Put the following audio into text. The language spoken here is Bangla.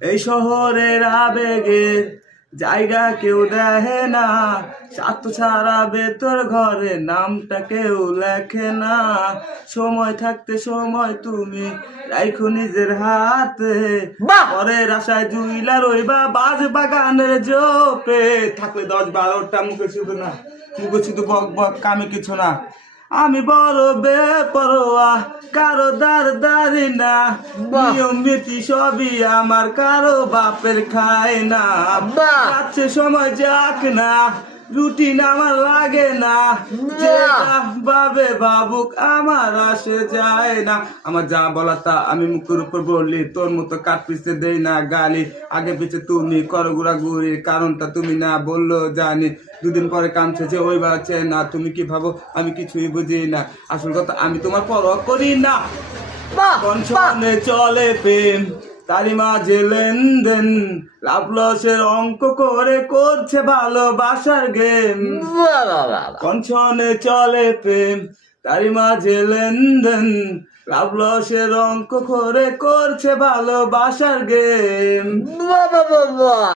এই শহরের আবেগের জায়গা কেউ দেখে না, স্বার্থ ছাড়া ভেতর ঘরে নামটা কেউ লেখে না। সময় থাকতে সময় তুমি রাইখো নিজের হাতে, পরের আশায় জুইলা রইবা বাজ বাগানের জোপে। থাকলে 10-12টা মুখে শুধু না, মুখে শুধু বক বক, কামে কিছু না। আমি বড় বেপরোয়া, কারো দাঁড়ি না, নিয়ম নীতি সবই আমার, কারো বাপের খায় না। যাচ্ছে সময় যাক না, রুটিন আমার লাগে না, ভাবে ভাবুক আমার আসে যায় না। আমার যা বলা তা আমি মুখের উপর বললি, তোর মতো কাঠ পিছতে দেই না গালি। আগে পিছে তুমি করো ঘুরাঘুরি, কারণটা তুমি না বললো জানি। দুদিন পরে কাম শেষে ওই বাড়ছে না, তুমি কি ভাবো আমি কিছুই বুঝি না। আসল কথা আমি তোমার পরোয়া করি না। কনসনে চলে প্রেম, তারই মাঝে লেনদেন, লাভ লসের অঙ্ক করে করছে ভালোবাসার গেম। কনসনে চলে প্রেম, তারই মাঝে লেনদেন, লাভ লসের অঙ্ক করে করছে ভালোবাসার গেম।